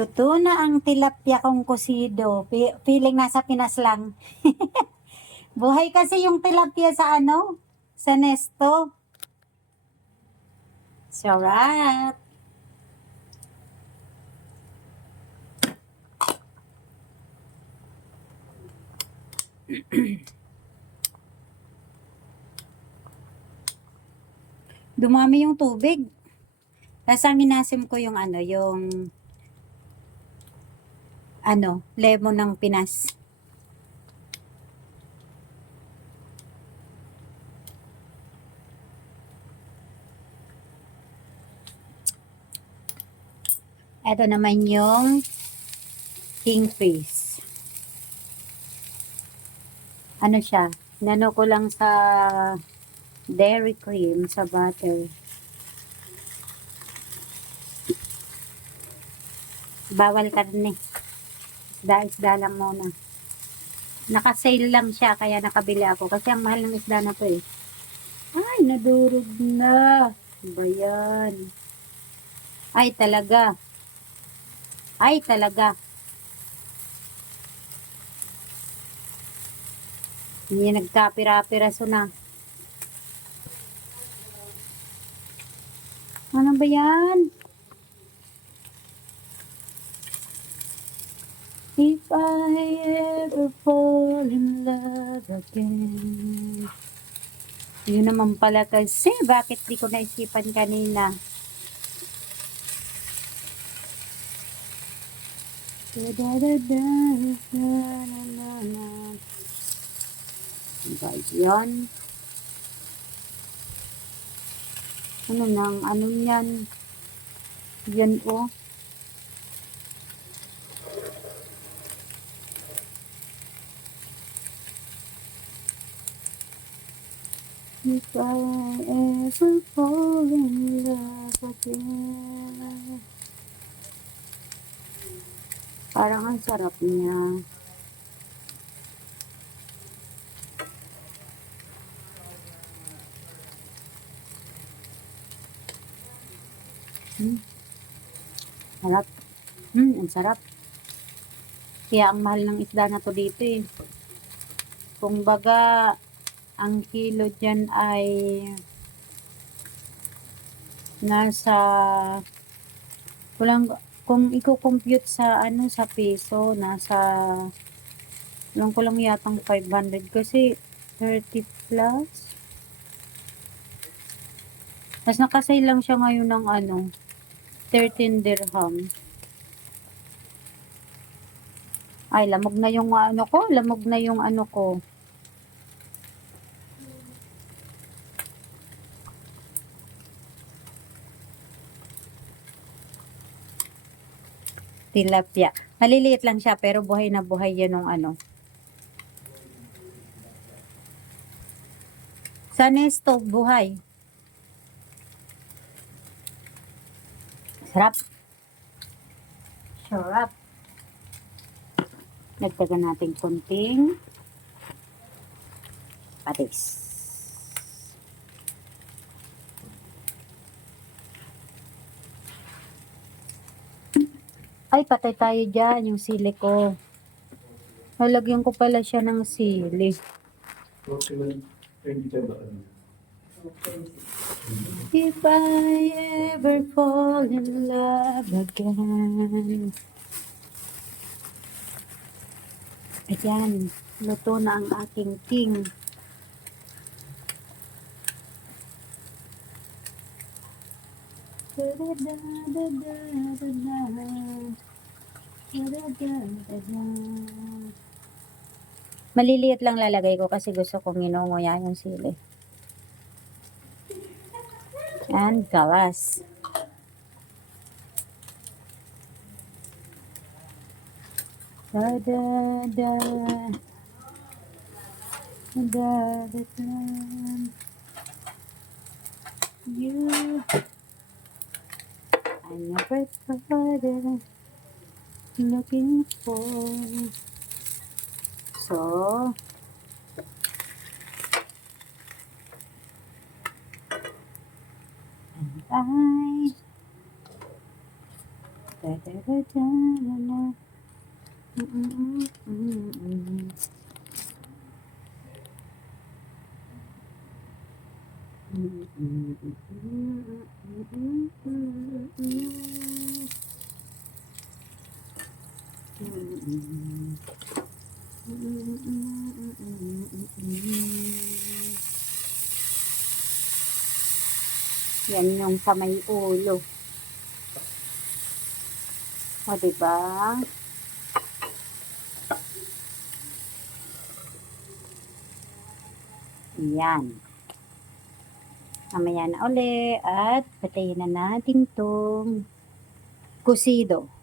Luto na ang tilapia kong kusido. Feeling nasa Pinas lang. Buhay kasi yung tilapia sa ano? Sa Nesto. Sarap. Dumami yung tubig. Tapos ang inasim ko yung lemon ng Pinas. Ito naman yung kingfish. Ano siya? Nano ko lang sa dairy cream, sa butter. Bawal karne. Isda lang muna. Naka-sale lang siya, kaya nakabili ako. Kasi ang mahal ng isda na to eh. Ay, nadurog na. Ba yan? Ay, talaga. Ay, talaga. Hindi nagkapira-piraso na. Ano ba yan? If I ever fall in love again. Yun naman pala kasi. Bakit di ko naisipan kanina? Guys, yan. Ano yan? Yan oh. If I ever fall in love again. Parang ang sarap niya. Sarap. Ang sarap. Kaya ang mahal ng isda na to dito eh. Kung baga, ang kilo dyan ay nasa kung i-compute sa sa peso, nasa ko lang yatang 500 kasi 30 plus. Tapos nakasale lang siya ngayon ng 13 dirham. Ay, lamog na yung lamog na yung ko. Tilapia. Maliliit lang siya pero buhay na buhay yan ng Sa Nesto, buhay. Sarap. Sarap. Nagtagan natin konting patis. Ay, patay tayo dyan, yung sili ko. Nalagyan ko pala siya ng sili. If I ever fall in love again. Ayan, luto na ang aking king. Maliliit lang lalagay ko kasi gusto kong inunguya yung sili. And gawas. Da da da da da da. You, I never thought looking for. So, and Da-da-da-da-da-da. Yan yung sa may ulo. O, diba? Yan. Mamaya na uli at patayin na natin tong kusido.